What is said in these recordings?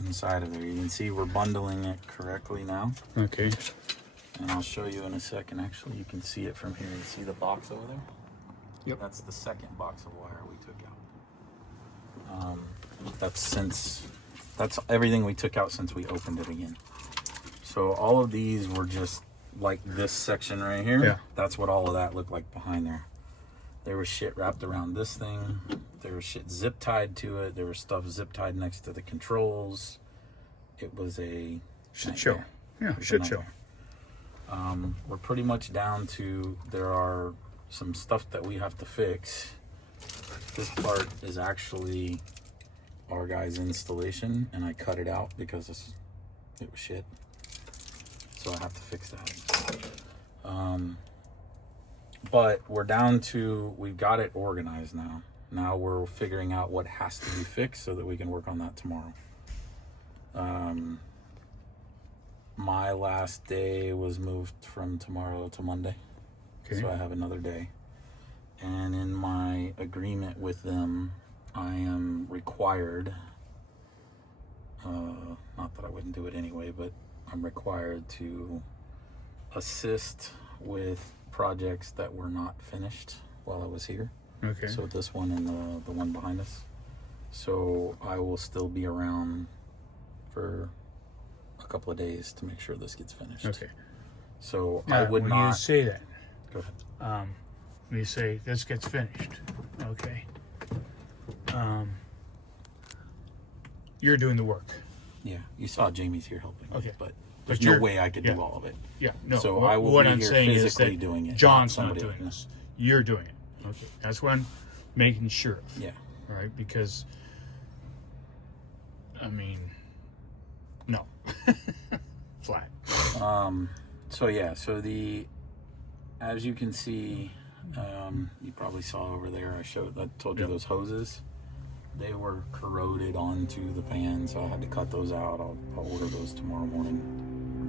inside of there. You can see we're bundling it correctly now. Okay. And I'll show you in a second. Actually, you can see it from here. You see the box over there? Yep. That's the second box of wire we took out. That's everything we took out since we opened it again. So all of these were just like this section right here. Yeah. That's what all of that looked like behind there. There was shit wrapped around this thing. There was shit zip tied to it. There was stuff zip tied next to the controls. It was a shit show. Yeah, shit show. We're pretty much down to, there are some stuff that we have to fix. This part is actually our guy's installation, and I cut it out because it was shit. So I have to fix that. But we're down to, we've got it organized now. Now we're figuring out what has to be fixed so that we can work on that tomorrow. My last day was moved from tomorrow to Monday. Okay. So I have another day. And in my agreement with them, I am required, not that I wouldn't do it anyway, but I'm required to assist with projects that were not finished while I was here. Okay. So this one and the one behind us. So I will still be around for a couple of days to make sure this gets finished. Okay. So now, I would when not. When you say that, go ahead. When you say this gets finished, okay. You're doing the work. Yeah, you saw Jamie's here helping me, okay. but there's no way I could do all of it. Yeah, no. So I will what be I'm here saying physically is that doing it. John's not somebody doing this. You're doing it. Okay, that's what I'm making sure of. Yeah. Right, because I mean, no, flat. So yeah, so as you can see, you probably saw over there, I told you those hoses. They were corroded onto the fan, so I had to cut those out. I'll order those tomorrow morning.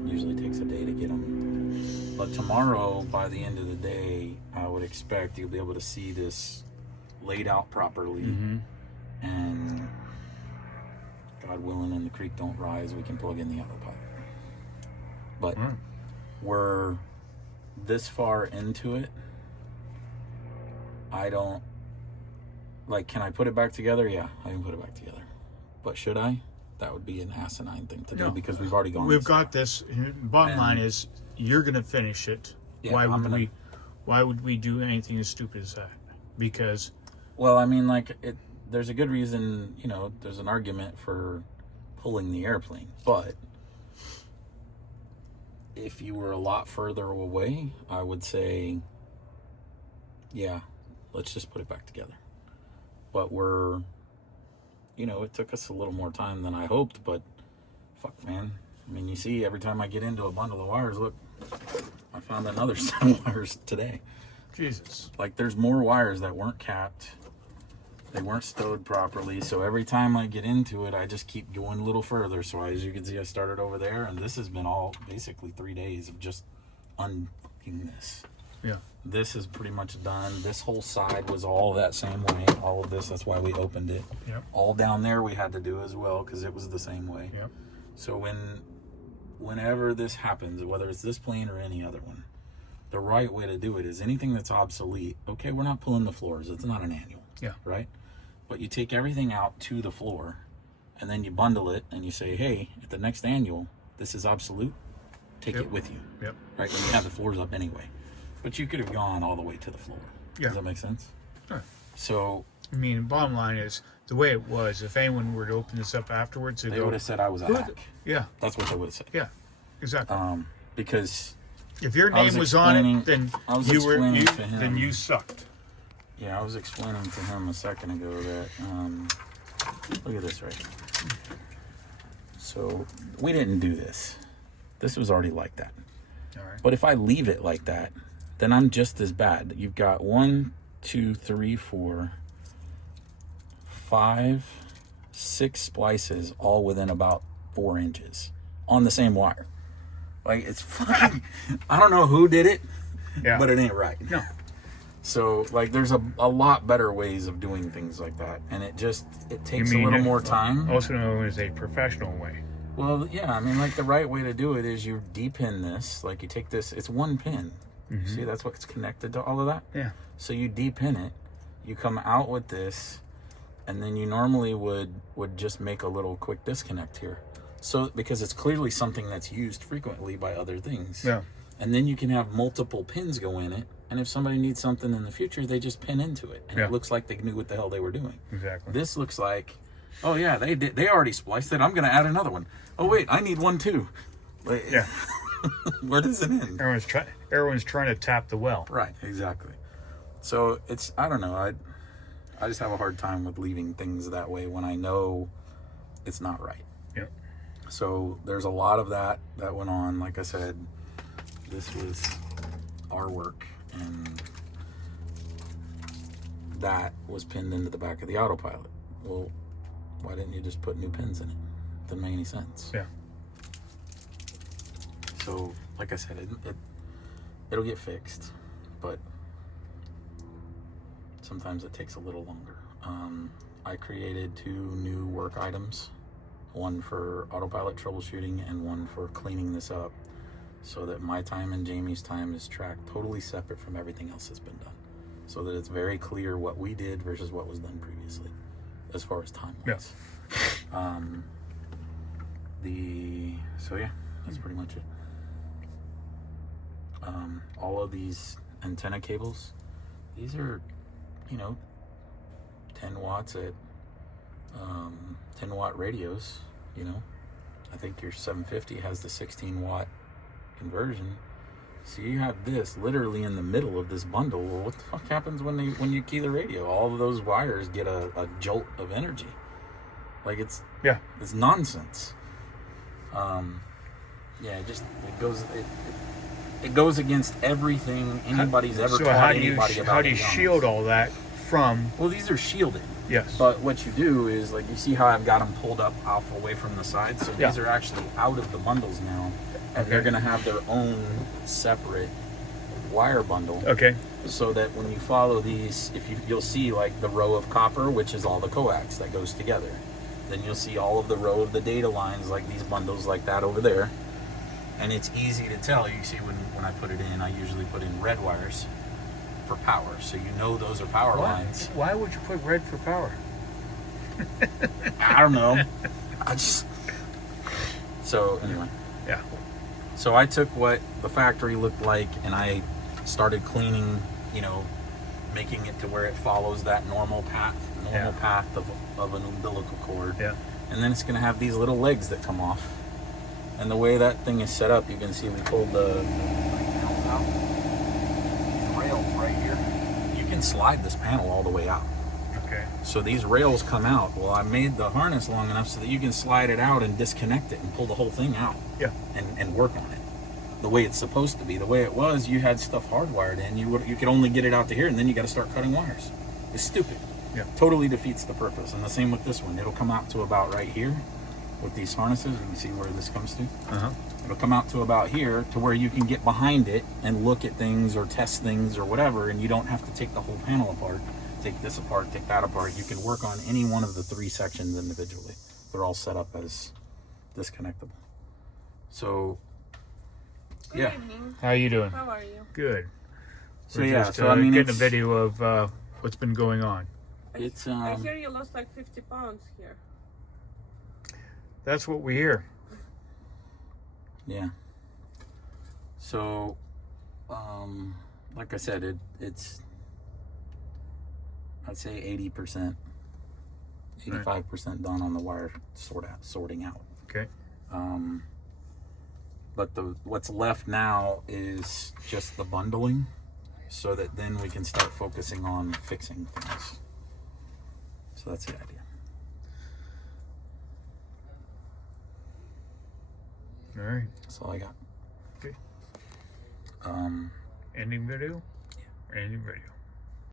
Usually takes a day to get them. But tomorrow, by the end of the day, I would expect you'll be able to see this laid out properly. Mm-hmm. And God willing, and the creek don't rise, we can plug in the other pipe. But we're this far into it. I don't, like, can I put it back together? Yeah, I can put it back together. But should I? That would be an asinine thing to do because we've already gone. We've got this. Bottom line is, you're going to finish it. Yeah, why would we do anything as stupid as that? Because, well, I mean, like, there's a good reason, there's an argument for pulling the airplane, but if you were a lot further away, I would say, yeah, let's just put it back together. But it took us a little more time than I hoped, but fuck, man. I mean, you see, every time I get into a bundle of wires, look, I found another set of wires today. Jesus. Like, there's more wires that weren't capped. They weren't stowed properly, so every time I get into it, I just keep going a little further. So as you can see, I started over there, and this has been all basically 3 days of just unfucking this. Yeah. This is pretty much done. This whole side was all that same way. All of this, that's why we opened it. Yep. All down there we had to do as well because it was the same way. Yep. So whenever this happens, whether it's this plane or any other one, the right way to do it is anything that's obsolete. Okay, we're not pulling the floors. It's not an annual. Yeah. Right? But you take everything out to the floor, and then you bundle it, and you say, hey, at the next annual, this is obsolete. Take it with you. Yep. Right? When you have the floors up anyway. But you could have gone all the way to the floor. Yeah. Does that make sense? Sure. So, I mean, bottom line is, the way it was, if anyone were to open this up afterwards, they would have said I was a hack. Yeah. That's what they would have said. Yeah, exactly. Because if your name was on it, then then you sucked. Yeah, I was explaining to him a second ago that, look at this right here. So, we didn't do this. This was already like that. All right. But if I leave it like that, then I'm just as bad. You've got 1, 2, 3, 4, 5, 6 splices all within about 4 inches on the same wire. Like, it's fine. I don't know who did it, but it ain't right. No. So, like, there's a lot better ways of doing things like that. And it takes a little more time. Also known as a professional way. Well, yeah, I mean, like, the right way to do it is you de-pin this. Like, you take this, it's one pin. See, that's what's connected to all of that? Yeah. So you de-pin it, you come out with this, and then you normally would just make a little quick disconnect here. So, because it's clearly something that's used frequently by other things. Yeah. And then you can have multiple pins go in it, and if somebody needs something in the future, they just pin into it. And it looks like they knew what the hell they were doing. Exactly. This looks like, oh yeah, they already spliced it. I'm going to add another one. Oh wait, I need one too. Like, yeah. Where does it end? Everyone's trying to tap the well. Right, exactly. So I don't know. I just have a hard time with leaving things that way when I know it's not right. Yeah. So there's a lot of that went on. Like I said, this was our work, and that was pinned into the back of the autopilot. Well, why didn't you just put new pins in it? Didn't make any sense. Yeah. So, like I said, it'll get fixed, but sometimes it takes a little longer. I created 2 new work items, one for autopilot troubleshooting and one for cleaning this up, so that my time and Jamie's time is tracked totally separate from everything else that's been done, so that it's very clear what we did versus what was done previously, as far as time wise. Yeah. So yeah, that's pretty much it. All of these antenna cables, these are, 10 watts at 10 watt radios. I think your 750 has the 16 watt conversion. So you have this literally in the middle of this bundle. Well, what the fuck happens when you key the radio? All of those wires get a jolt of energy. Like, it's nonsense. It goes against everything anybody's ever taught anybody about. How do you shield all that from? Well, these are shielded. Yes. But what you do is, like, you see how I've got them pulled up off away from the side? So these are actually out of the bundles now. And they're going to have their own separate wire bundle. Okay. So that when you follow these, you'll see, like, the row of copper, which is all the coax that goes together. Then you'll see all of the row of the data lines, like these bundles like that over there. And it's easy to tell. You see, when I put it in, I usually put in red wires for power. So those are power lines. Why would you put red for power? I don't know. So anyway. Yeah. So I took what the factory looked like, and I started cleaning, making it to where it follows that normal path of an umbilical cord. Yeah. And then it's going to have these little legs that come off. And the way that thing is set up, you can see we pulled the panel out. These rails right here. You can slide this panel all the way out. Okay. So these rails come out. Well, I made the harness long enough so that you can slide it out and disconnect it and pull the whole thing out. Yeah. And work on it the way it's supposed to be. The way it was, you had stuff hardwired in. You could only get it out to here, and then you got to start cutting wires. It's stupid. Yeah. Totally defeats the purpose. And the same with this one. It'll come out to about right here with these harnesses. You can see where this comes to. It'll come out to about here to where you can get behind it and look at things or test things or whatever, and you don't have to take the whole panel apart. Take this apart, take that apart. You can work on any one of the 3 sections individually. They're all set up as disconnectable. So, Good evening. How you doing? How are you? Good. So We're yeah, just, so I mean, getting a video of what's been going on. It's I hear you lost like 50 pounds here. That's what we hear. Yeah. So, like I said, it's I'd say 80%, 85% done on the wire sorting out. Okay. But what's left now is just the bundling, so that then we can start focusing on fixing things. So that's the idea. All right. That's all I got. Okay. Ending Ending video? Yeah. Ending video.